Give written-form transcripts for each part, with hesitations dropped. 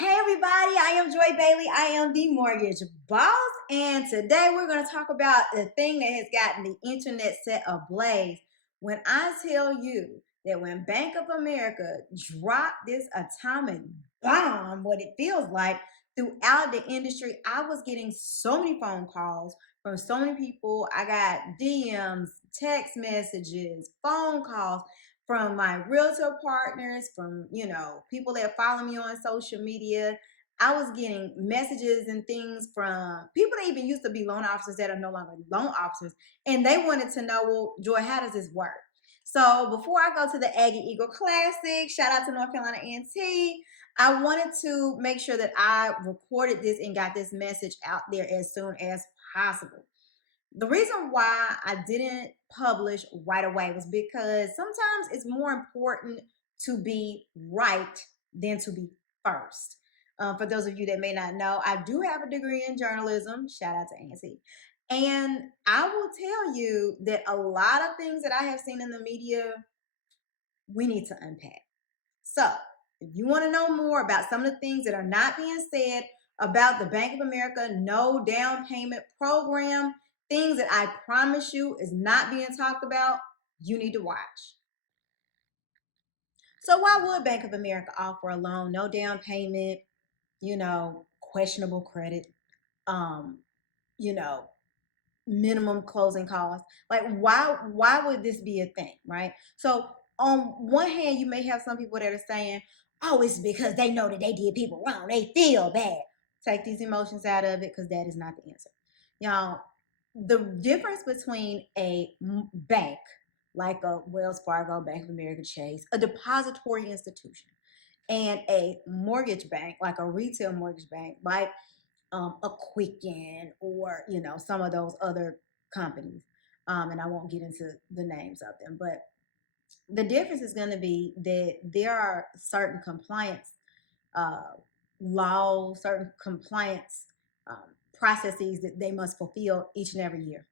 Hey everybody, I am Joy Bailey. I am the mortgage boss, and today we're going to talk about the thing that has gotten the internet set ablaze. When I tell you that when Bank of America dropped this atomic bomb, what it feels like throughout the industry, I was getting so many phone calls from so many people. I got DMs, text messages, phone calls from my realtor partners, from people that follow me on social media. I was getting messages and things from people that even used to be loan officers that are no longer loan officers, and they wanted to know, well, Joy, how does this work? So before I go to the Aggie Eagle Classic, shout out to North Carolina A&T, I wanted to make sure that I recorded this and got this message out there as soon as possible. The reason why I didn't publish right away was because sometimes it's more important to be right than to be first. For those of you that may not know, I do have a degree in journalism. Shout out to Nancy. And I will tell you that a lot of things that I have seen in the media, we need to unpack. So, if you want to know more about some of the things that are not being said about the Bank of America no down payment program, things that I promise you is not being talked about, you need to watch. So, why would Bank of America offer a loan, no down payment, questionable credit, um, you know, minimum closing costs? Like, why would this be a thing, right? So on one hand, you may have some people that are saying, oh, it's because they know that they did people wrong, they feel bad. Take these emotions out of it, because that is not the answer. Y'all, the difference between a bank like a Wells Fargo, Bank of America, Chase, a depository institution, and a mortgage bank like a retail mortgage bank like a Quicken, or some of those other companies, and I won't get into the names of them, but the difference is going to be that there are certain compliance uh, laws, certain compliance processes that they must fulfill each and every year,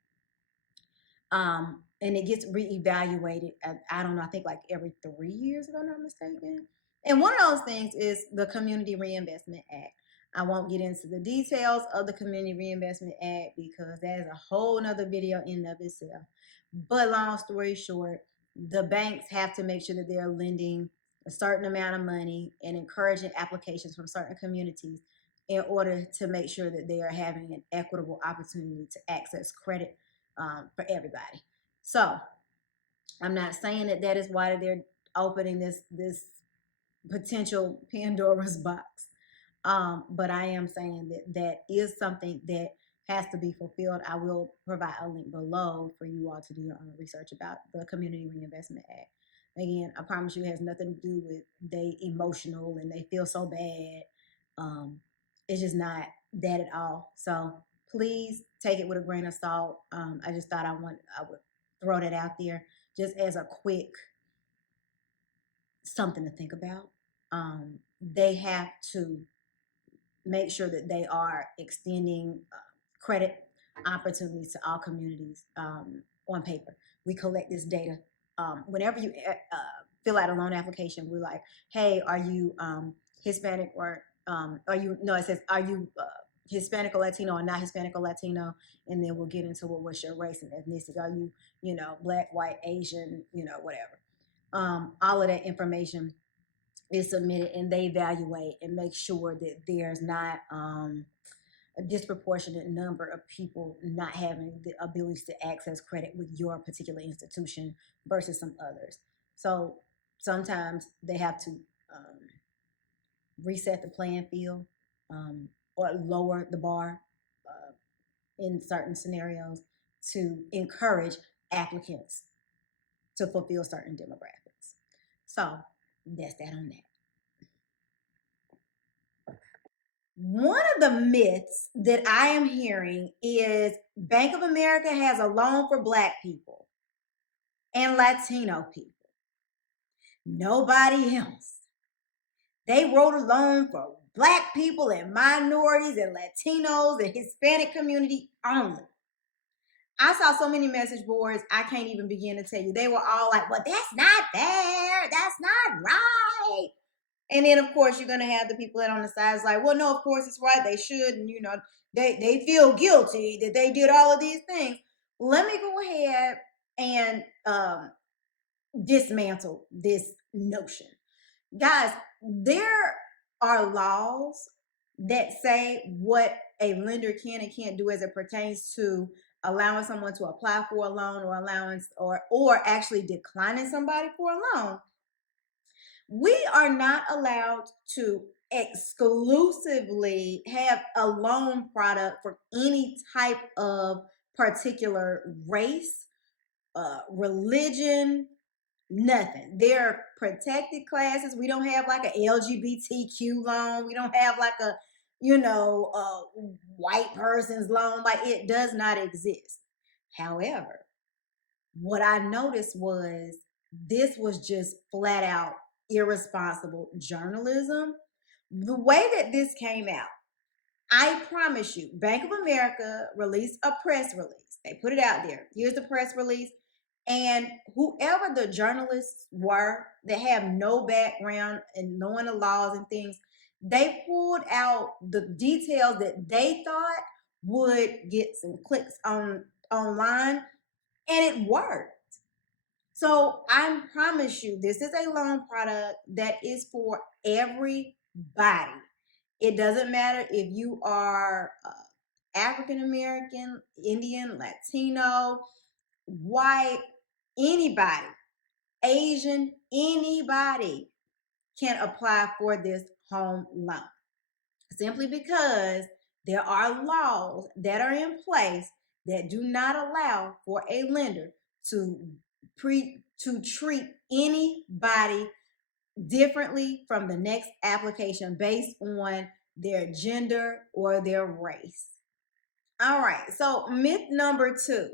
and it gets reevaluated I don't know, I think like every 3 years, if I'm not mistaken. And one of those things is the Community Reinvestment Act. I won't get into the details of the Community Reinvestment Act because that is a whole nother video in and of itself. But long story short, the banks have to make sure that they're lending a certain amount of money and encouraging applications from certain communities in order to make sure that they are having an equitable opportunity to access credit for everybody. So I'm not saying that that is why they're opening this potential Pandora's box. But I am saying that that is something that has to be fulfilled. I will provide a link below for you all to do your own research about the Community Reinvestment Act. Again, I promise you, it has nothing to do with they emotional and they feel so bad. It's just not that at all. So please take it with a grain of salt. I just thought I would throw that out there just as a quick something to think about. They have to make sure that they are extending credit opportunities to all communities on paper. We collect this data. Whenever you fill out a loan application, we're like, hey, are you Hispanic, or are you, no, it says, are you Hispanic or Latino or not Hispanic or Latino? And then we'll get into what's your race and ethnicity. Are you, black, white, Asian, whatever. All of that information is submitted, and they evaluate and make sure that there's not a disproportionate number of people not having the ability to access credit with your particular institution versus some others. So sometimes they have to reset the playing field, or lower the bar in certain scenarios to encourage applicants to fulfill certain demographics. So that's that on that. One of the myths that I am hearing is Bank of America has a loan for Black people and Latino people. Nobody else. They wrote a loan for Black people and minorities and Latinos and Hispanic community only. I saw so many message boards, I can't even begin to tell you. They were all like, well, that's not fair. That's not right. And then, of course, you're going to have the people that on the sides like, well, no, of course it's right. They should. And, they feel guilty that they did all of these things. Let me go ahead and dismantle this notion. Guys, there are laws that say what a lender can and can't do as it pertains to allowing someone to apply for a loan or allowance or actually declining somebody for a loan. We are not allowed to exclusively have a loan product for any type of particular race, religion, nothing. They're protected classes. We don't have like an LGBTQ loan. We don't have like a, white person's loan. Like, it does not exist. However, what I noticed was this was just flat out irresponsible journalism. The way that this came out, I promise you, Bank of America released a press release. They put it out there. Here's the press release. And whoever the journalists were that have no background in knowing the laws and things, they pulled out the details that they thought would get some clicks online, and it worked. So I promise you, this is a loan product that is for everybody. It doesn't matter if you are African American, Indian, Latino, white, anybody, Asian, anybody can apply for this home loan. Simply because there are laws that are in place that do not allow for a lender to treat anybody differently from the next application based on their gender or their race. All right, so myth number 2.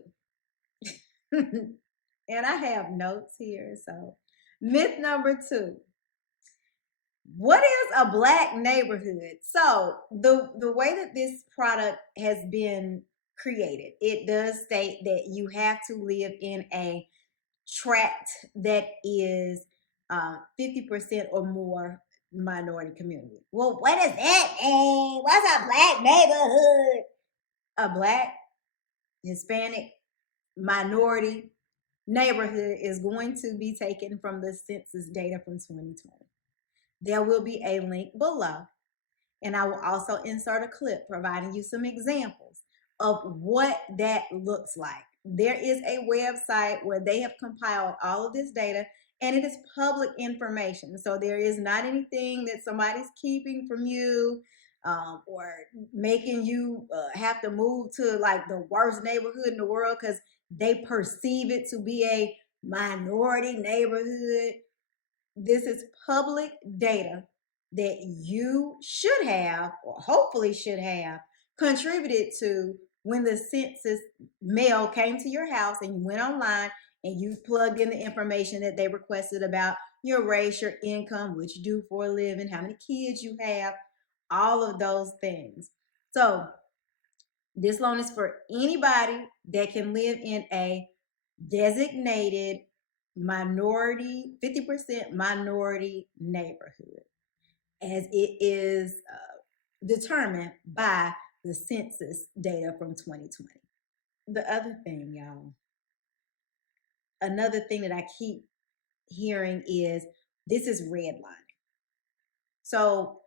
And I have notes here. So myth number 2. What is a Black neighborhood? So the way that this product has been created, it does state that you have to live in a tract that is 50% or more minority community. Well, what does that mean? What's a Black neighborhood? A Black, Hispanic, minority neighborhood is going to be taken from the census data from 2020. There will be a link below, and I will also insert a clip providing you some examples of what that looks like. There is a website where they have compiled all of this data, and it is public information. So there is not anything that somebody's keeping from you or making you have to move to like the worst neighborhood in the world because they perceive it to be a minority neighborhood. This is public data that you should have, or hopefully should have, contributed to when the census mail came to your house and you went online and you plugged in the information that they requested about your race, your income, what you do for a living, how many kids you have, all of those things. So this loan is for anybody that can live in a designated minority, 50% minority neighborhood, as it is determined by the census data from 2020. The other thing, y'all, another thing that I keep hearing is this is redlining. So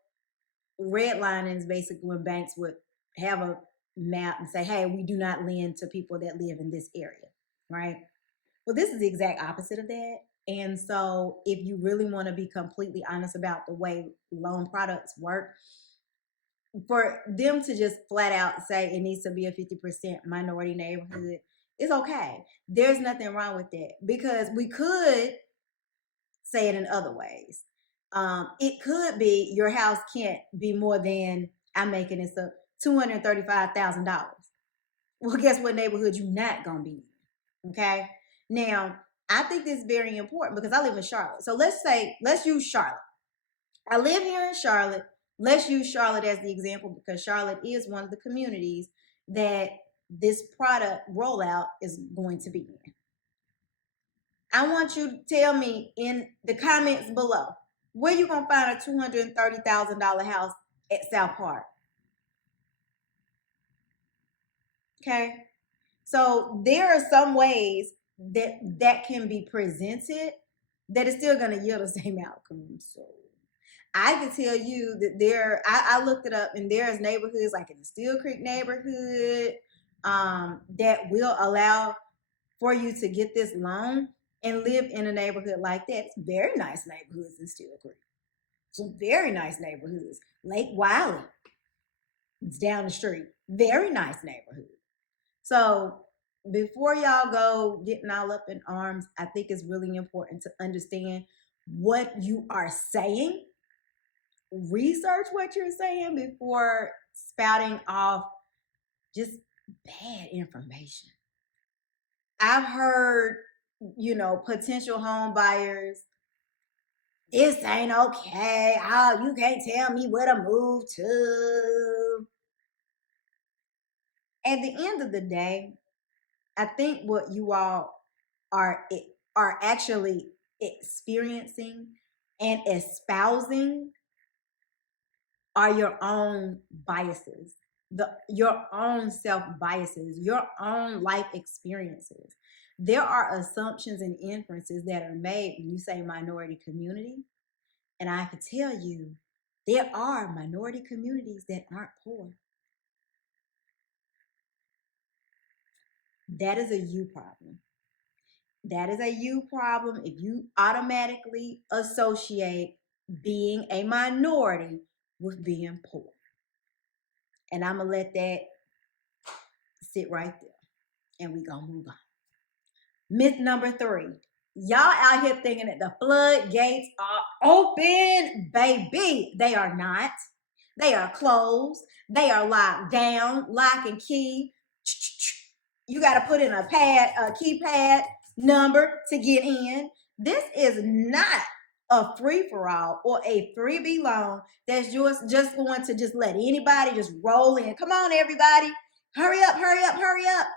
redlining is basically when banks would have a map and say, hey, we do not lend to people that live in this area, right? Well, this is the exact opposite of that. And so if you really want to be completely honest about the way loan products work, for them to just flat out say it needs to be a 50% minority neighborhood, it's okay. There's nothing wrong with that, because we could say it in other ways. It could be your house can't be more than, I'm making this up, $235,000. Well, guess what neighborhood you're not going to be in, okay? Now, I think this is very important because I live in Charlotte. So let's use Charlotte. I live here in Charlotte. Let's use Charlotte as the example because Charlotte is one of the communities that this product rollout is going to be in. I want you to tell me in the comments below, Where you gonna find a $230,000 house at South Park? Okay. So there are some ways that can be presented that is still going to yield the same outcome. So I can tell you that I looked it up, and there's neighborhoods like in the Steel Creek neighborhood that will allow for you to get this loan and live in a neighborhood like that. It's very nice neighborhoods in Steel Creek. Some very nice neighborhoods. Lake Wiley, it's down the street. Very nice neighborhood. So before y'all go getting all up in arms, I think it's really important to understand what you are saying. Research what you're saying before spouting off just bad information. I've heard, potential home buyers, this ain't okay. Oh, you can't tell me where to move to. At the end of the day, I think what you all are actually experiencing and espousing are your own biases, your own self biases, your own life experiences. There are assumptions and inferences that are made when you say minority community, and I can tell you there are minority communities that aren't poor. That is a you problem. That is a you problem if you automatically associate being a minority with being poor. And I'm going to let that sit right there. And we're going to move on. Myth number 3. Y'all out here thinking that the floodgates are open. Baby, they are not. They are closed. They are locked down, lock and key. You got to put in a keypad number to get in. This is not a free-for-all or a freebie loan that's just going to just let anybody just roll in. Come on, everybody. Hurry up, hurry up, hurry up.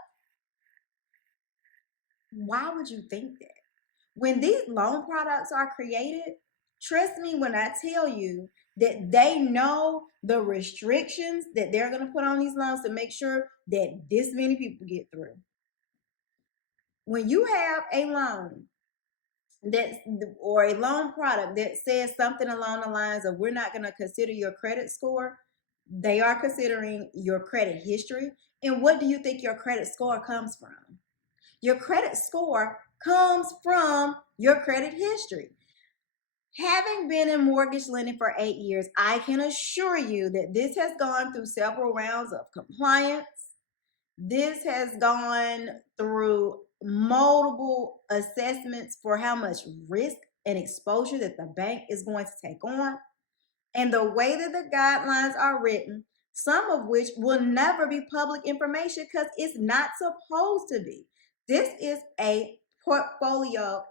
Why would you think that? When these loan products are created, trust me when I tell you that they know the restrictions that they're going to put on these loans to make sure that this many people get through. When you have a loan or a loan product that says something along the lines of we're not going to consider your credit score, they are considering your credit history. And what do you think your credit score comes from? Your credit score comes from your credit history. Having been in mortgage lending for 8 years, I can assure you that this has gone through several rounds of compliance. This has gone through multiple assessments for how much risk and exposure that the bank is going to take on. And the way that the guidelines are written, some of which will never be public information because it's not supposed to be. This is a portfolio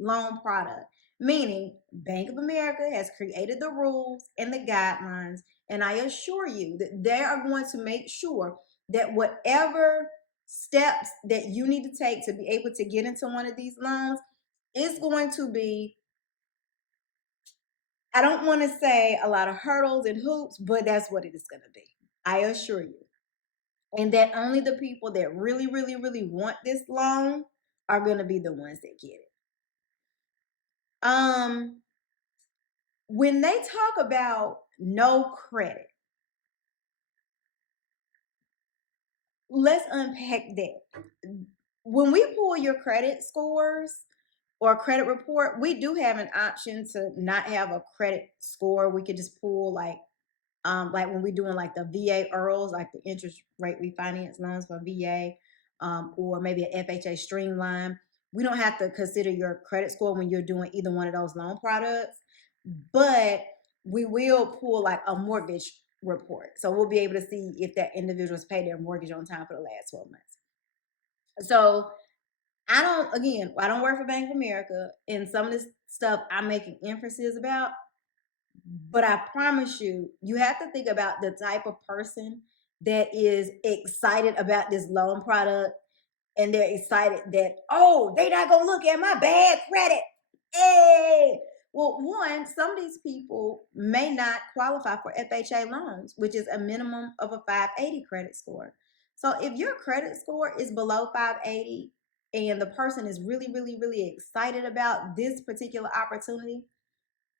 loan product, meaning Bank of America has created the rules and the guidelines, and I assure you that they are going to make sure that whatever steps that you need to take to be able to get into one of these loans is going to be, I don't want to say a lot of hurdles and hoops, but that's what it is going to be. I assure you. And that only the people that really, really, really want this loan are going to be the ones that get it. When they talk about no credit, let's unpack that. When we pull your credit scores or credit report, we do have an option to not have a credit score. We could just pull like when we're doing like the VA IRRRLs, like the interest rate refinance loans for VA, or maybe an FHA streamline. We don't have to consider your credit score when you're doing either one of those loan products, but we will pull like a mortgage report. So we'll be able to see if that individual's paid their mortgage on time for the last 12 months. So I don't work for Bank of America, and some of this stuff I'm making inferences about. But I promise you, you have to think about the type of person that is excited about this loan product, and they're excited that, oh, they're not going to look at my bad credit. Hey, Well, one, some of these people may not qualify for FHA loans, which is a minimum of a 580 credit score. So if your credit score is below 580 and the person is really, really, really excited about this particular opportunity,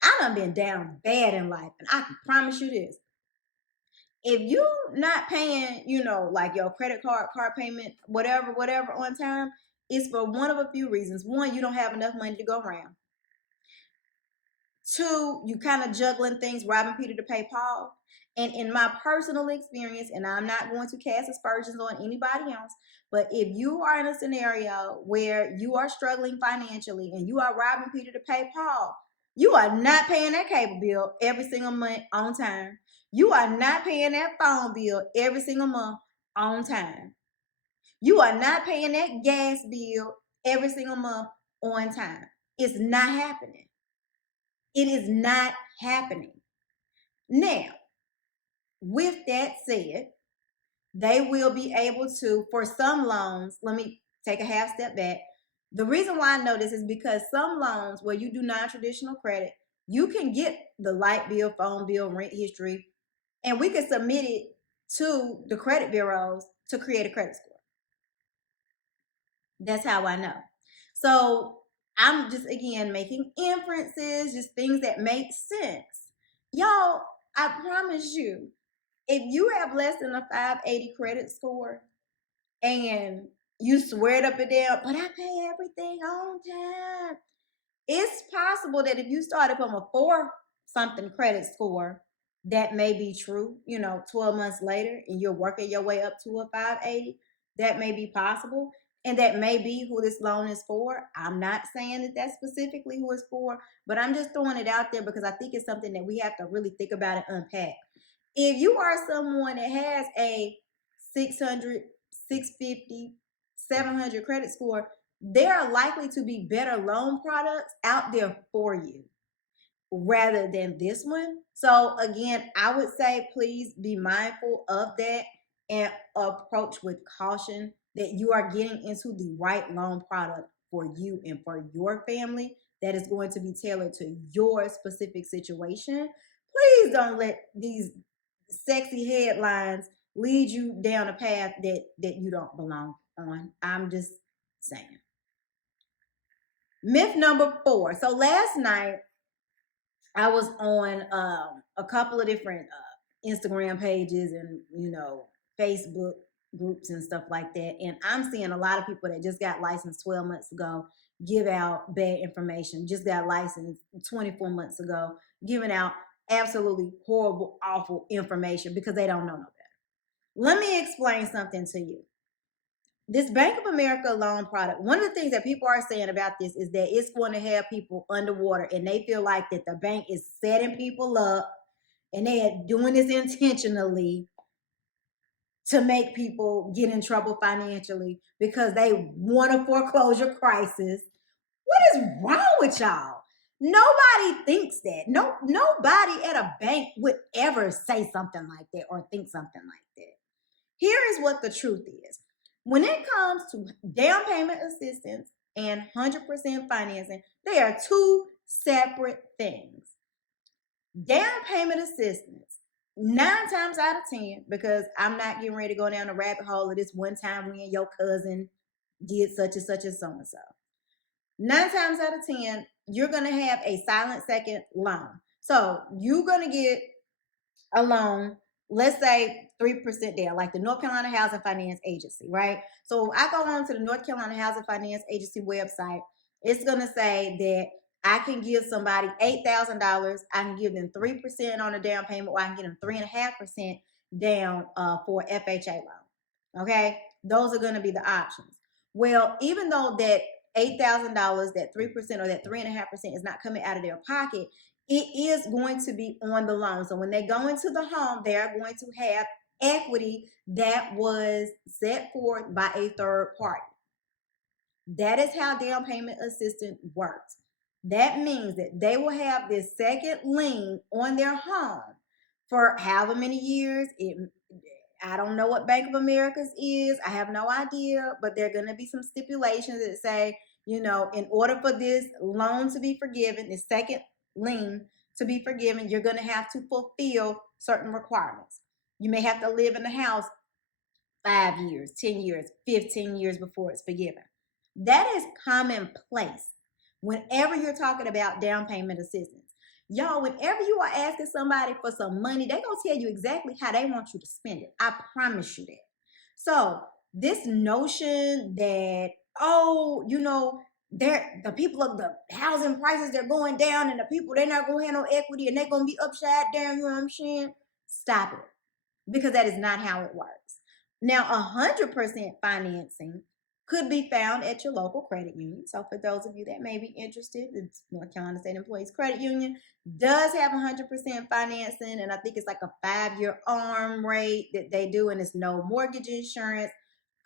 I done been down bad in life. And I can promise you this. If you not paying, like your credit card payment, whatever on time, it's for one of a few reasons. One, you don't have enough money to go around. Two, you kind of juggling things, robbing Peter to pay Paul. And in my personal experience, and I'm not going to cast aspersions on anybody else, but if you are in a scenario where you are struggling financially and you are robbing Peter to pay Paul, you are not paying that cable bill every single month on time. You are not paying that phone bill every single month on time. You are not paying that gas bill every single month on time. It's not happening. It is not happening. Now, with that said, they will be able to, for some loans, let me take a half step back. The reason why I know this is because some loans where you do non-traditional credit, you can get the light bill, phone bill, rent history, and we can submit it to the credit bureaus to create a credit score. That's how I know. So I'm just, again, making inferences, just things that make sense. Y'all, I promise you, if you have less than a 580 credit score and you swear it up and down, but I pay everything on time, it's possible that if you started from a 4-something credit score, that may be true, 12 months later, and you're working your way up to a 580, that may be possible. And that may be who this loan is for. I'm not saying that that's specifically who it's for, but I'm just throwing it out there because I think it's something that we have to really think about and unpack. If you are someone that has a 600, 650, 700 credit score, there are likely to be better loan products out there for you rather than this one. So again, I would say please be mindful of that and approach with caution that you are getting into the right loan product for you and for your family that is going to be tailored to your specific situation. Please don't let these sexy headlines lead you down a path that you don't belong on. I'm just saying. Myth number 4. So last night I was on a couple of different Instagram pages and Facebook groups and stuff like that, and I'm seeing a lot of people that just got licensed 12 months ago give out bad information. Just got licensed 24 months ago, giving out absolutely horrible, awful information because they don't know no better. Let me explain something to you. This Bank of America loan product, one of the things that people are saying about this is that it's going to have people underwater, and they feel like that the bank is setting people up and they are doing this intentionally to make people get in trouble financially because they want a foreclosure crisis. What is wrong with y'all? Nobody thinks that. Nobody at a bank would ever say something like that or think something like that. Here is what the truth is. When it comes to down payment assistance and 100% financing, they are two separate things. Down payment assistance, 9 times out of 10, because I'm not getting ready to go down the rabbit hole of this one time when your cousin did such and such and so and so. 9 times out of 10, you're going to have a silent second loan. So you're going to get a loan, let's say 3% down, like the North Carolina Housing Finance Agency, right? So I go on to the North Carolina Housing Finance Agency website. It's going to say that I can give somebody $8,000. I can give them 3% on a down payment, or I can give them 3.5% down for FHA loan. Okay, those are going to be the options. Well, even though that $8,000, that 3% or that 3.5% is not coming out of their pocket, it is going to be on the loan. So when they go into the home, they're going to have equity that was set forth by a third party. That is how down payment assistance works. That means that they will have this second lien on their home for however many years. I don't know what Bank of America's is. I have no idea, but there are going to be some stipulations that say, in order for this loan to be forgiven, the second lien to be forgiven, you're going to have to fulfill certain requirements. You may have to live in the house 5 years, 10 years, 15 years before it's forgiven. That is commonplace whenever you're talking about down payment assistance. Y'all, whenever you are asking somebody for some money, they're going to tell you exactly how they want you to spend it. I promise you that. So, this notion that, oh, the people of the housing prices, they're going down, and the people, they're not going to have no equity, and they're going to be upside down, you know what I'm saying? Stop it. Because that is not how it works. Now, 100% financing could be found at your local credit union. So for those of you that may be interested, the North Carolina State Employees Credit Union does have 100% financing, and I think it's like a 5-year ARM rate that they do, and it's no mortgage insurance.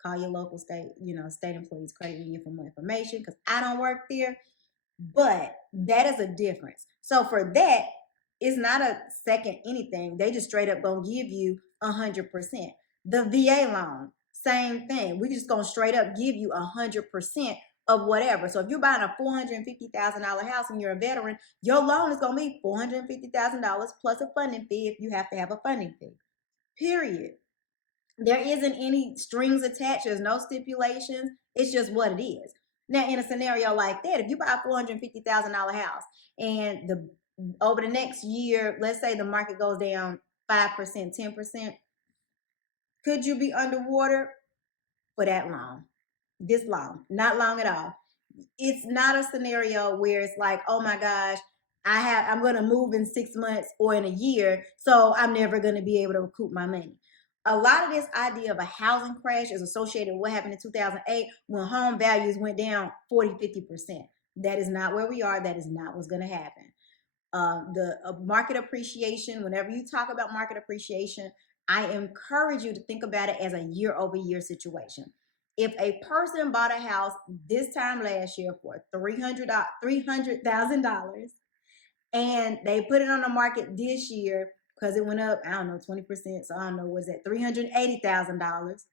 Call your local state employees credit union for more information, because I don't work there. But that is a difference. So for that, it's not a second anything. They just straight up gonna give you 100%. The VA loan, same thing. We just gonna straight up give you 100% of whatever. So if you're buying a $450,000 house and you're a veteran, your loan is gonna be $450,000 plus a funding fee if you have to have a funding fee. Period. There isn't any strings attached. There's no stipulations. It's just what it is. Now, in a scenario like that, if you buy a $450,000 house and over the next year, let's say the market goes down 5%, 10%, could you be underwater for that long? This long? Not long at all. It's not a scenario where it's like, oh my gosh, I'm going to move in 6 months or in a year, so I'm never going to be able to recoup my money. A lot of this idea of a housing crash is associated with what happened in 2008 when home values went down 40, 50%. That is not where we are. That is not what's going to happen. The market appreciation, whenever you talk about market appreciation, I encourage you to think about it as a year-over-year situation. If a person bought a house this time last year for $300,000 and they put it on the market this year because it went up, I don't know, 20%, so I don't know, was that $380,000?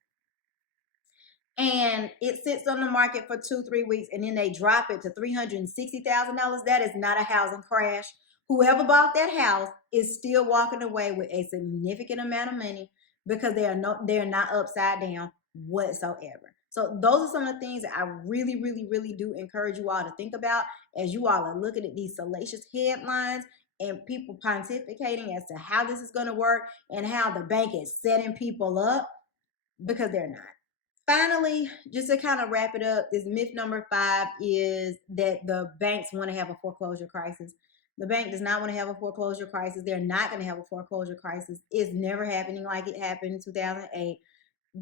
And it sits on the market for 2-3 weeks and then they drop it to $360,000, that is not a housing crash. Whoever bought that house is still walking away with a significant amount of money because they're not upside down whatsoever. So those are some of the things that I really, really, really do encourage you all to think about as you all are looking at these salacious headlines and people pontificating as to how this is going to work and how the bank is setting people up, because they're not. Finally, just to kind of wrap it up, this myth number 5 is that the banks want to have a foreclosure crisis. The bank does not want to have a foreclosure crisis. They're not going to have a foreclosure crisis. It's never happening like it happened in 2008.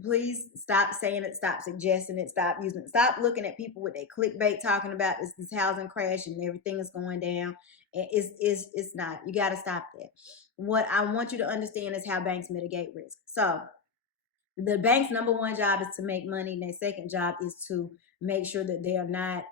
Please stop saying it, stop suggesting it, stop using it, stop looking at people with their clickbait talking about this housing crash and everything is going down. It's not. You got to stop that. What I want you to understand is how banks mitigate risk. So the bank's number one job is to make money, and their second job is to make sure that they are not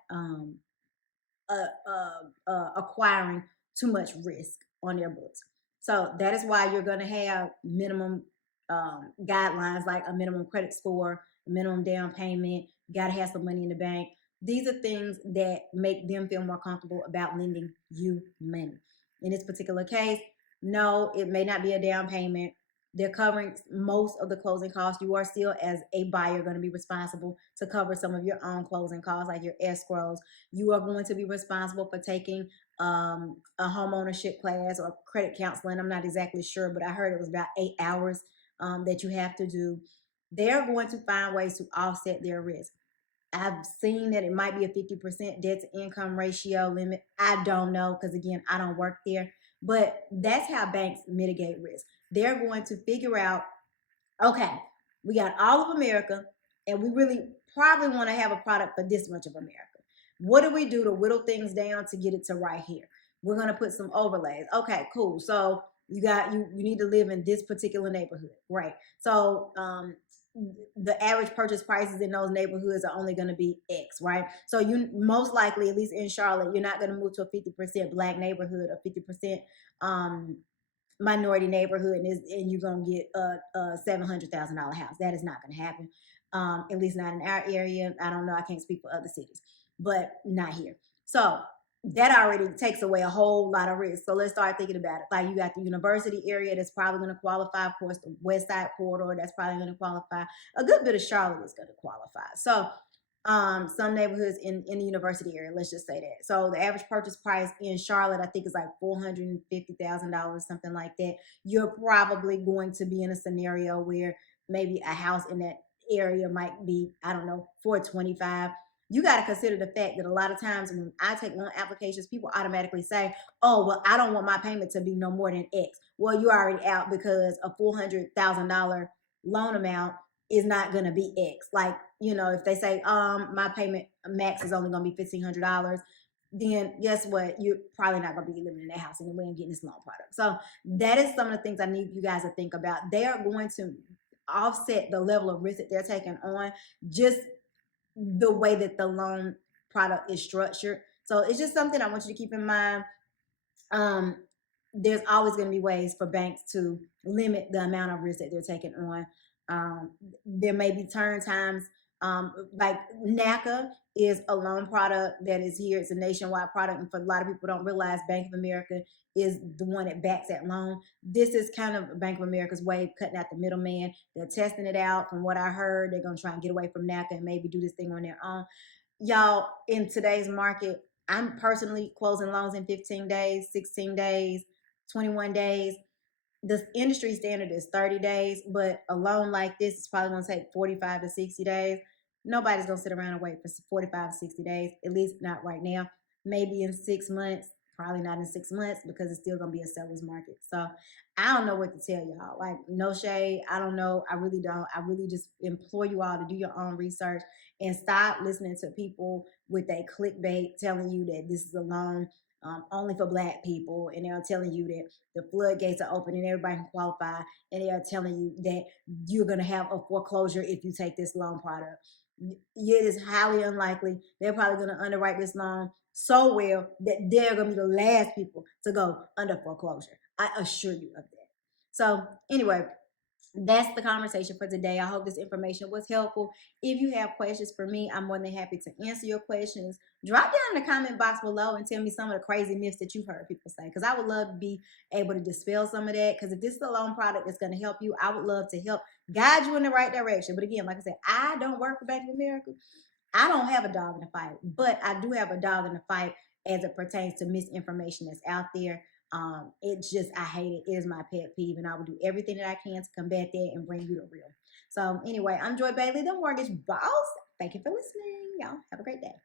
acquiring too much risk on their books. So that is why you're going to have minimum guidelines like a minimum credit score, a minimum down payment. You got to have some money in the bank. These are things that make them feel more comfortable about lending you money. In this particular case, no, it may not be a down payment. They're covering most of the closing costs. You are still, as a buyer, going to be responsible to cover some of your own closing costs, like your escrows. You are going to be responsible for taking a home ownership class or credit counseling. I'm not exactly sure, but I heard it was about 8 hours that you have to do. They're going to find ways to offset their risk. I've seen that it might be a 50% debt to income ratio limit. I don't know, because again, I don't work there. But that's how banks mitigate risk. They're going to figure out, okay, we got all of America, and we really probably want to have a product for this much of America. What do we do to whittle things down to get it to right here? We're going to put some overlays. Okay, cool. So you need to live in this particular neighborhood, right? So the average purchase prices in those neighborhoods are only going to be X, right? So you most likely, at least in Charlotte, you're not going to move to a 50% Black neighborhood or 50% minority neighborhood, and you're going to get a $700,000 house. That is not going to happen, at least not in our area. I don't know. I can't speak for other cities, but not here. So that already takes away a whole lot of risk. So let's start thinking about it. Like you got the university area that's probably going to qualify. Of course, the West Side corridor that's probably going to qualify. A good bit of Charlotte is going to qualify. So some neighborhoods in the university area, let's just say that. So the average purchase price in Charlotte, I think, is like $450,000, something like that. You're probably going to be in a scenario where maybe a house in that area might be, I don't know, 425. You got to consider the fact that a lot of times when I take loan applications, people automatically say, oh, well, I don't want my payment to be no more than X. Well, you're already out because a $400,000 loan amount is not going to be X. Like, you know, if they say, my payment max is only going to be $1,500, then guess what? You're probably not going to be living in that house anyway and getting this loan product. So that is some of the things I need you guys to think about. They are going to offset the level of risk that they're taking on just the way that the loan product is structured. So it's just something I want you to keep in mind. Um, there's always going to be ways for banks to limit the amount of risk that they're taking on. There may be turn times. Like NACA is a loan product that is here. It's a nationwide product, and for a lot of people don't realize Bank of America is the one that backs that loan. This is kind of Bank of America's way of cutting out the middleman. They're testing it out. From what I heard, they're going to try and get away from NACA and maybe do this thing on their own. Y'all, in today's market, I'm personally closing loans in 15 days, 16 days, 21 days. The industry standard is 30 days, but a loan like this is probably going to take 45 to 60 days. Nobody's going to sit around and wait for 45 to 60 days, at least not right now. Maybe in 6 months, probably not in 6 months because it's still going to be a seller's market. So I don't know what to tell y'all. Like, no shade. I don't know. I really don't. I really just implore you all to do your own research and stop listening to people with a clickbait telling you that this is a loan only for Black people, and they're telling you that the floodgates are open and everybody can qualify, and they are telling you that you're going to have a foreclosure if you take this loan product. It is highly unlikely. They're probably going to underwrite this loan so well that they're going to be the last people to go under foreclosure. I assure you of that. So anyway, that's the conversation for today. I hope this information was helpful. If you have questions for me, I'm more than happy to answer your questions. Drop down in the comment box below and tell me some of the crazy myths that you've heard people say, because I would love to be able to dispel some of that. Because if this is a loan product that's going to help you, I would love to help guide you in the right direction. But again, like I said, I don't work for Bank of America. I don't have a dog in the fight, but I do have a dog in the fight as it pertains to misinformation that's out there. It's just, I hate it. It is my pet peeve, and I will do everything that I can to combat that and bring you the real. So anyway, I'm Joy Bailey, the Mortgage Boss. Thank you for listening. Y'all have a great day.